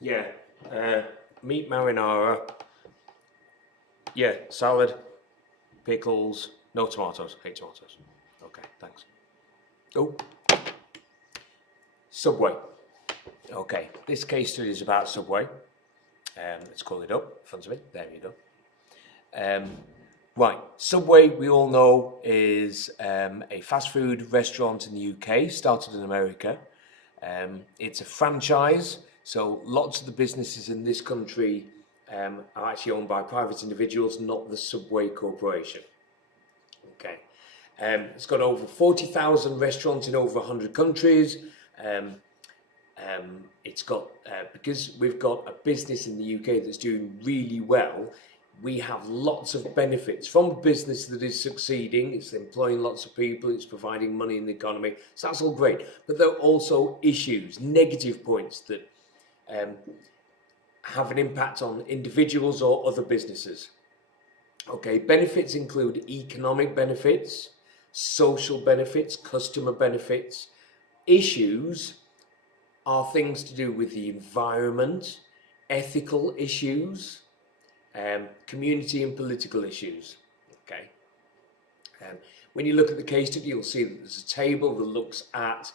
Yeah, meat marinara. Yeah, salad, pickles, no tomatoes. Hate tomatoes. Okay, thanks. Oh, Subway. Okay, this case study is about Subway. Let's call it up in front of it. There you go. Right, Subway, we all know, is a fast food restaurant in the UK, started in America. It's a franchise, so lots of the businesses in this country are actually owned by private individuals, not the Subway Corporation. Okay. It's got over 40,000 restaurants in over 100 countries. Um, it's got, because we've got a business in the UK that's doing really well, we have lots of benefits from a business that is succeeding. It's employing lots of people, it's providing money in the economy. So that's all great. But there are also issues, negative points that um, have an impact on individuals or other businesses. Okay, benefits include economic benefits, social benefits, customer benefits. Issues are things to do with the environment, ethical issues, community and political issues. Okay. When you look at the case study, you'll see that there's a table that looks at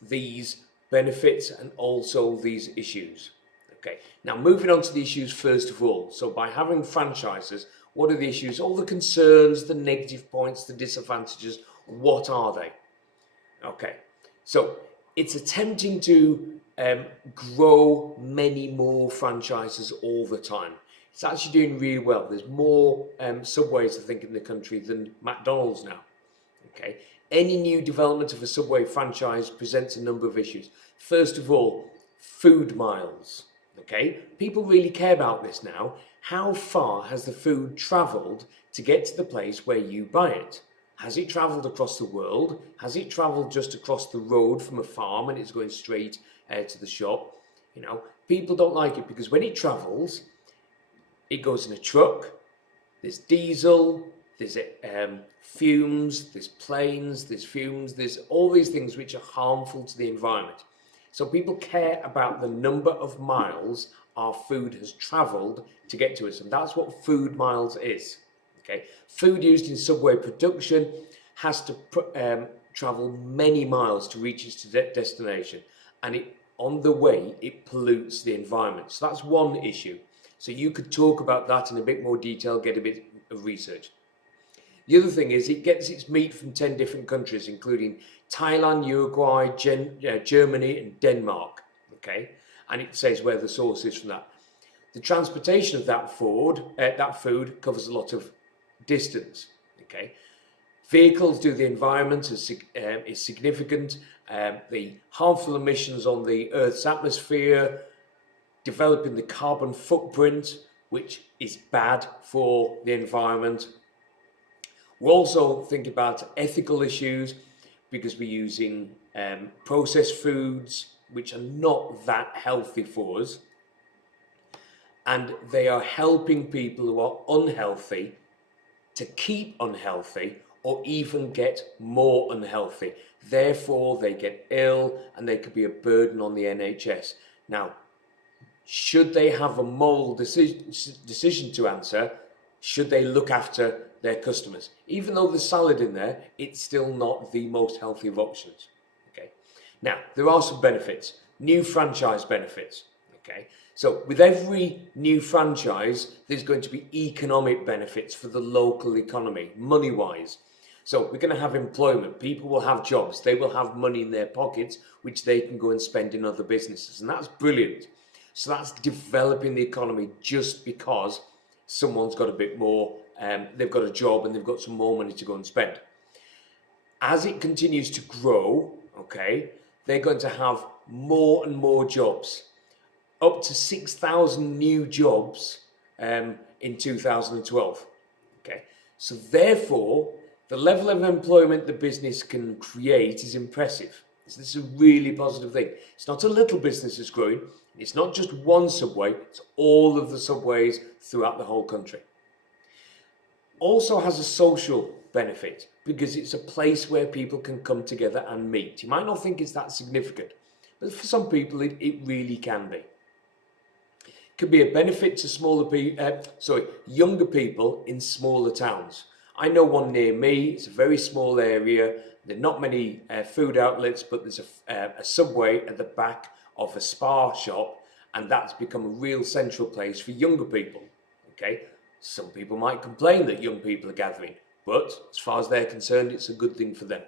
these benefits and also these issues. Okay, now moving on to the issues first of all. So by having franchises, what are the issues? All the concerns, the negative points, the disadvantages, what are they? Okay, so it's attempting to grow many more franchises all the time. It's actually doing really well. There's more Subways, I think, in the country than McDonald's now. Okay, any new development of a Subway franchise presents a number of issues. First of all, food miles. Okay, people really care about this now. How far has the food travelled to get to the place where you buy it? Has it travelled across the world? Has it travelled just across the road from a farm and it's going straight to the shop? You know, people don't like it because when it travels, it goes in a truck. There's diesel, there's fumes, there's planes, there's fumes, there's all these things which are harmful to the environment. So people care about the number of miles our food has travelled to get to us, and that's what food miles is. Okay, food used in Subway production has to travel many miles to reach its destination, and on the way it pollutes the environment. So that's one issue. So you could talk about that in a bit more detail, get a bit of research. The other thing is it gets its meat from 10 different countries, including Thailand, Uruguay, Germany, and Denmark. Okay, and it says where the source is from that. The transportation of that food covers a lot of distance. Okay, vehicles do the environment is significant. The harmful emissions on the Earth's atmosphere, developing the carbon footprint, which is bad for the environment. We're also thinking about ethical issues because we're using processed foods which are not that healthy for us, and they are helping people who are unhealthy to keep unhealthy or even get more unhealthy. Therefore, they get ill and they could be a burden on the NHS. Now, should they have a moral decision to answer? Should they look after their customers? Even though there's salad in there, it's still not the most healthy of options. Okay. Now, there are some benefits. New franchise benefits. Okay. So with every new franchise, there's going to be economic benefits for the local economy, money-wise. So we're going to have employment. People will have jobs. They will have money in their pockets, which they can go and spend in other businesses. And that's brilliant. So that's developing the economy just because someone's got a bit more, they've got a job and they've got some more money to go and spend. As it continues to grow, okay, they're going to have more and more jobs. Up to 6,000 new jobs in 2012. Okay, so therefore, the level of employment the business can create is impressive. So this is a really positive thing. It's not a little business that's growing. It's not just one Subway. It's all of the Subways throughout the whole country. Also has a social benefit because it's a place where people can come together and meet. You might not think it's that significant, but for some people it really can be. Could be a benefit to younger people in smaller towns. I know one near me. It's a very small area. There are not many food outlets, but there's a Subway at the back of a Spar shop, and that's become a real central place for younger people. Okay, some people might complain that young people are gathering, but as far as they're concerned, it's a good thing for them.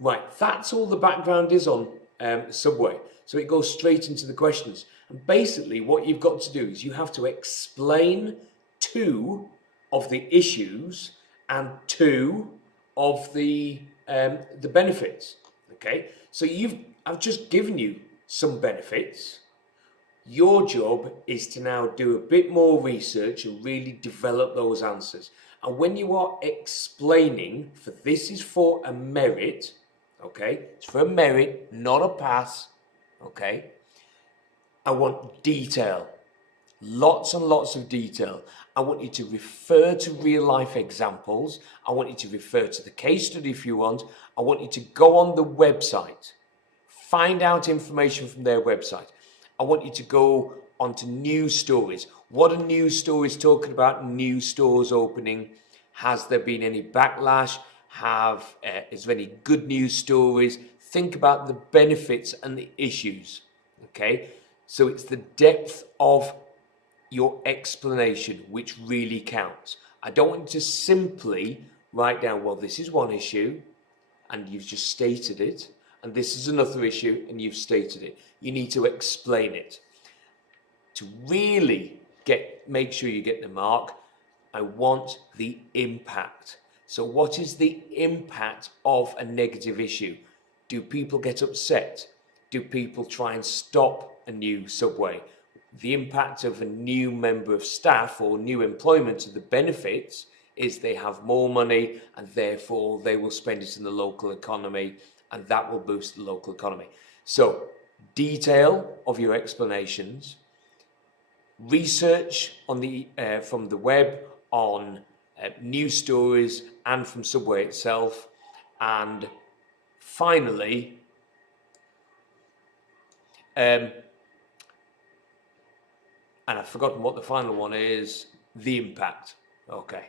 Right, that's all the background is on Subway. So it goes straight into the questions. And basically what you've got to do is you have to explain two of the issues and two of the benefits. Okay, so I've just given you some benefits. Your job is to now do a bit more research and really develop those answers. And when you are explaining, for this is for a merit, okay? It's for a merit, not a pass, okay? I want detail, lots and lots of detail. I want you to refer to real life examples. I want you to refer to the case study if you want. I want you to go on the website, find out information from their website. I want you to go onto news stories. What are news stories talking about? New stores opening. Has there been any backlash? Is there any good news stories? Think about the benefits and the issues. Okay, so it's the depth of your explanation which really counts. I don't want you to simply write down, well, this is one issue, and you've just stated it, and this is another issue, and you've stated it. You need to explain it. To really make sure you get the mark, I want the impact. So what is the impact of a negative issue? Do people get upset? Do people try and stop a new Subway? The impact of a new member of staff or new employment to the benefits is they have more money and therefore they will spend it in the local economy, and that will boost the local economy. So detail of your explanations, research on from the web on news stories and from Subway itself, and finally and I've forgotten what the final one is, the impact. Okay.